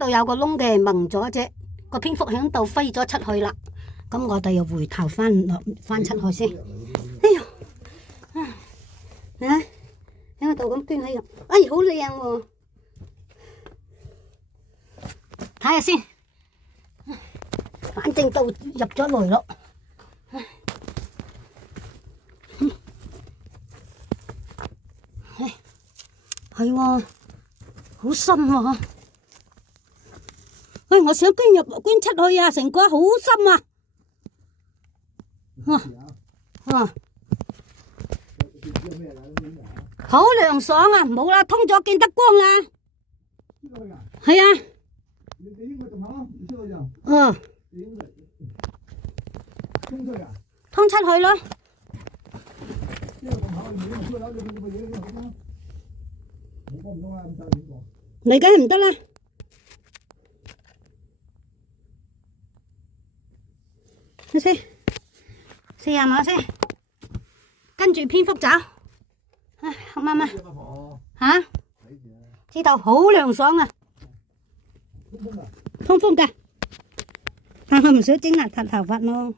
度有個窿嘅，掹咗啫。個蝙蝠響度飛咗出去啦。咁我哋又回頭翻出去先。哎呦，啊，喺度咁捐喺度，哎，好靚喎！睇下先，反正都入咗嚟咯。係喎，好深喎！喂，我想捐出去啊，成個好深啊！好涼爽啊！冇啦，通咗見得光啦。係啊。通出去咯。你梗係唔得啦。先試下我先，跟住蝙蝠走。唉，黑媽媽吓，知道好涼爽啊，通風㗎，但係唔少整邋遢頭髮咯。